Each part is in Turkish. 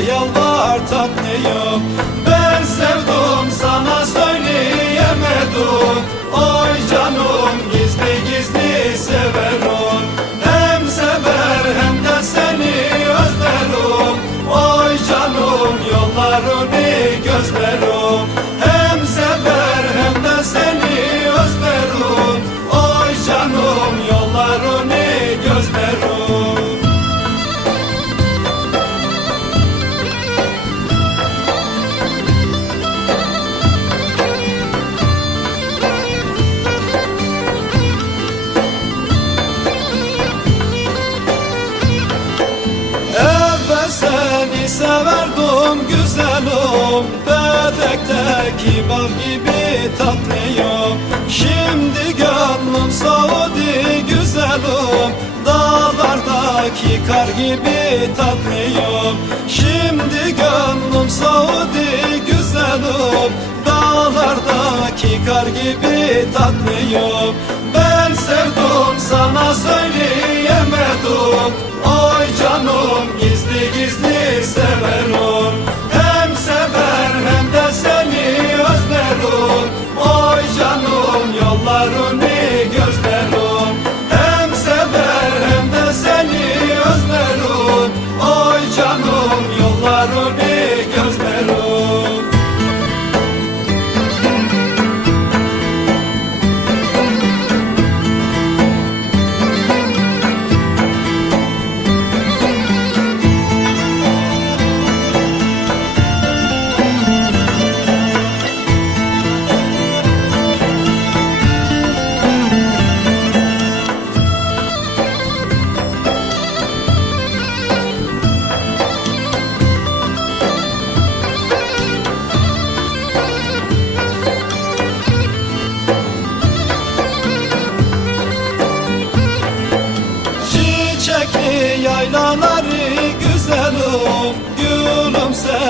yalvar tatlıyım Ben sevdim sana söyleyemedim. Oy canım gizli gizli severim Hem sever hem de seni özlerim. Oy canım yollarını gözlerim bal gibi tatlıyım Şimdi gönlüm soğudu güzelim Dağlardaki kar gibi tatlıyım Şimdi gönlüm soğudu güzelim Dağlardaki kar gibi tatlıyım Ben sevdim sana söyleyemedim Oy canım gizli gizli severim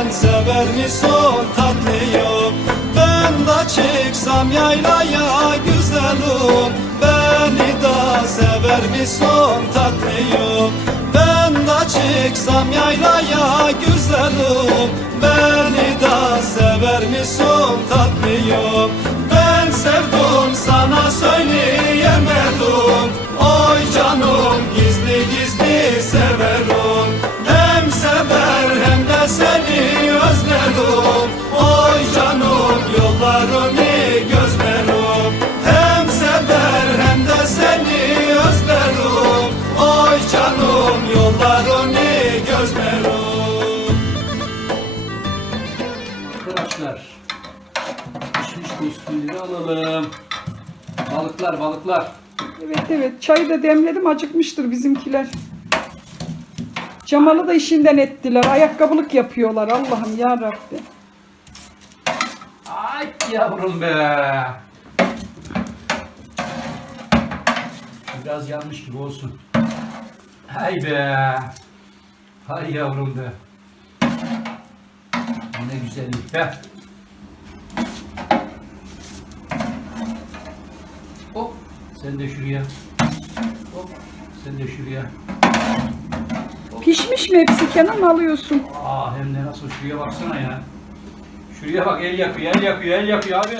sen sever misin tatlıyım Ben de çıksam yaylaya güzelim Beni de sever misin tatlıyım Ben de çıksam yaylaya güzelim Beni de sever misin tatlıyım Ben sevdim sana söyleyemedim Oy canım gizli gizli severim seni özledim Oy canım yollarını gözlerim Hem sever hem de seni özlerim Oy canım yollarını gözlerim Arkadaşlar pişmiş bisküvileri alalım. Balıklar balıklar. Evet evet çayı da demledim acıkmıştır bizimkiler. Cemal'ı da işinden ettiler. Ayakkabılık yapıyorlar Allah'ım ya Rabbi. Ay yavrum be. Biraz yanmış gibi olsun. Hay be. Hay yavrum be. Ne güzellik be. Hop. Sen de şuraya. Hop. Sen de şuraya. Pişmiş mi hepsi Kenan alıyorsun? Aa hem de nasıl şuraya baksana ya. Şuraya bak el yakıyor, el yakıyor, el yakıyor abi.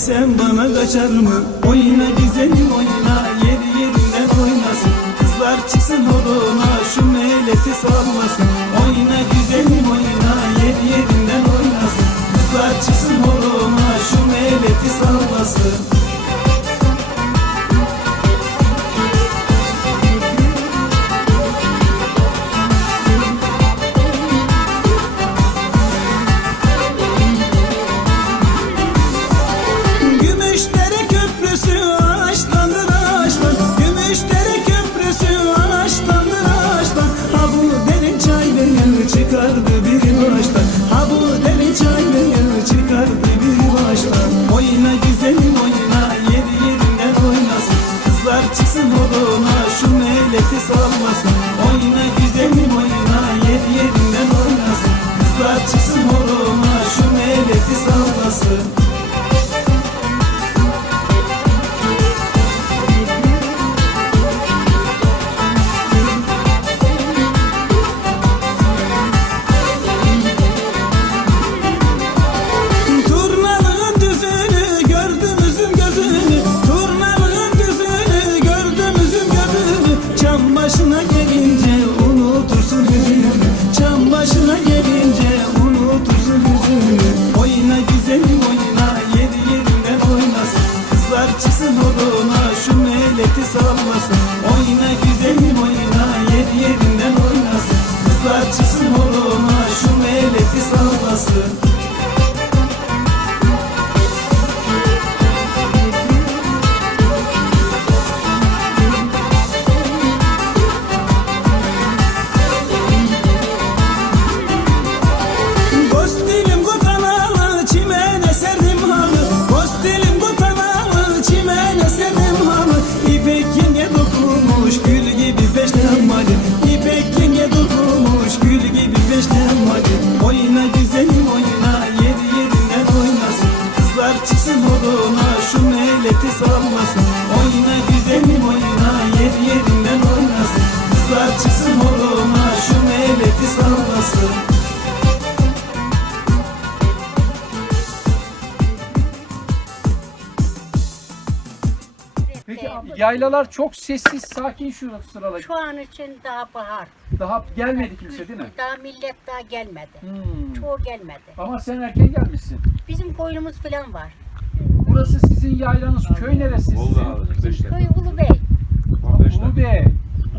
desem bana kaçar mı? Oyna güzelim oyna yeri yerinden oynasın. Kızlar çıksın horona şu meleti salmasın. Oyna güzelim oyna yeri yerinden oynasın. Kızlar çıksın horona şu meleti salmasın. Meleti salmasın Oyna güzelim oyna yeri yerinden oynasın Kızlar çıksın horona şu meleti salmasın Peki yaylalar çok sessiz, sakin şu sıralar. Şu an için daha bahar. Daha gelmedi kimse değil mi? Daha millet daha gelmedi. Hmm. Çoğu gelmedi. Ama sen erken gelmişsin. Bizim koyunumuz falan var. Burası sizin yaylanız. Köy neresi sizin? Köy Ulubey. Ulubey.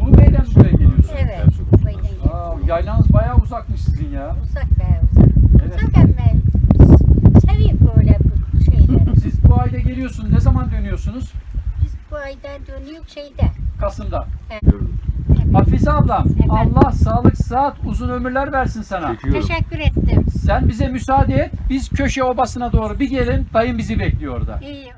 Ulubey'den buraya geliyorsun. Evet. Ulubey'den geliyor. Aa, yaylanız bayağı uzakmış sizin ya. Uzak be uzak. Evet. Uzak ama seviyor böyle bu şeyleri. Siz bu ayda geliyorsun. Ne zaman dönüyorsunuz? Biz bu ayda dönüyoruz şeyde. Kasım'da. Evet. Hafize ablam, Efendim? Allah sağlık, sıhhat, uzun ömürler versin sana. Teşekkür ettim. Sen bize müsaade et. Biz köşe obasına doğru bir gelin. Dayım bizi bekliyor orada. İyi.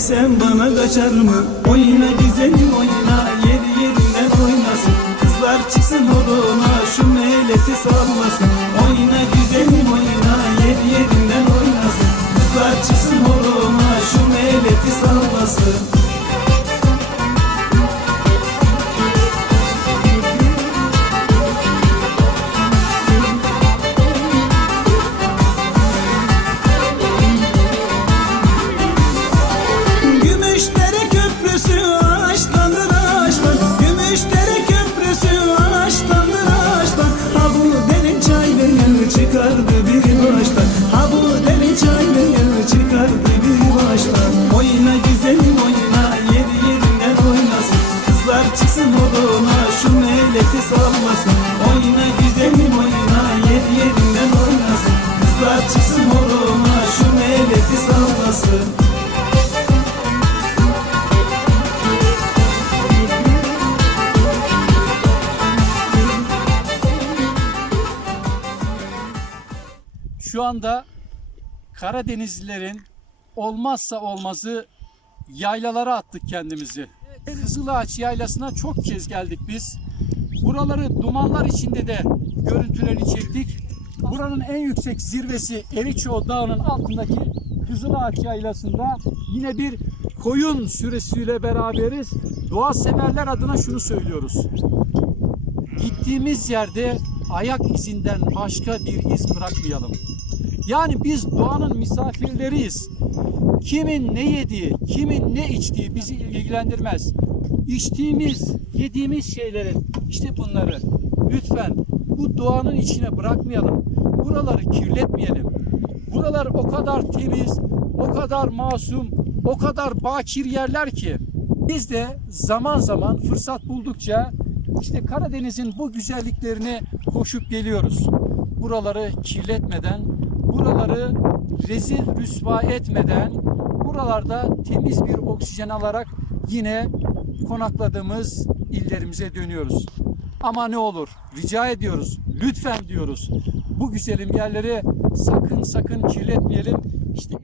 Desem bana kaçar mı? Oyna güzelim oyna. Yeri yerinden oynasın Kızlar çıksın horona şu meleti salmasın. Oyna güzelim oyna. Yeri yerinden oynasın Kızlar çıksın horona şu meleti salmasın anda Karadenizlilerin olmazsa olmazı yaylalara attık kendimizi. Kızılağaç yaylasına çok kez geldik biz. Buraları dumanlar içinde de görüntülerini çektik. Buranın en yüksek zirvesi Eriçoğu Dağı'nın altındaki Kızılağaç Yaylası'nda yine bir koyun süresiyle beraberiz. Doğa severler adına şunu söylüyoruz. Gittiğimiz yerde ayak izinden başka bir iz bırakmayalım. Yani biz doğanın misafirleriyiz. Kimin ne yediği, kimin ne içtiği bizi ilgilendirmez. İçtiğimiz, yediğimiz şeylerin işte bunları lütfen bu doğanın içine bırakmayalım. Buraları kirletmeyelim. Buralar o kadar temiz, o kadar masum, o kadar bakir yerler ki biz de zaman zaman fırsat buldukça işte Karadeniz'in bu güzelliklerini koşup geliyoruz. Buraları kirletmeden, buraları rezil rüsva etmeden, buralarda temiz bir oksijen alarak yine konakladığımız illerimize dönüyoruz. Ama ne olur rica ediyoruz, lütfen diyoruz. Bu güzelim yerleri sakın sakın kirletmeyelim. İşte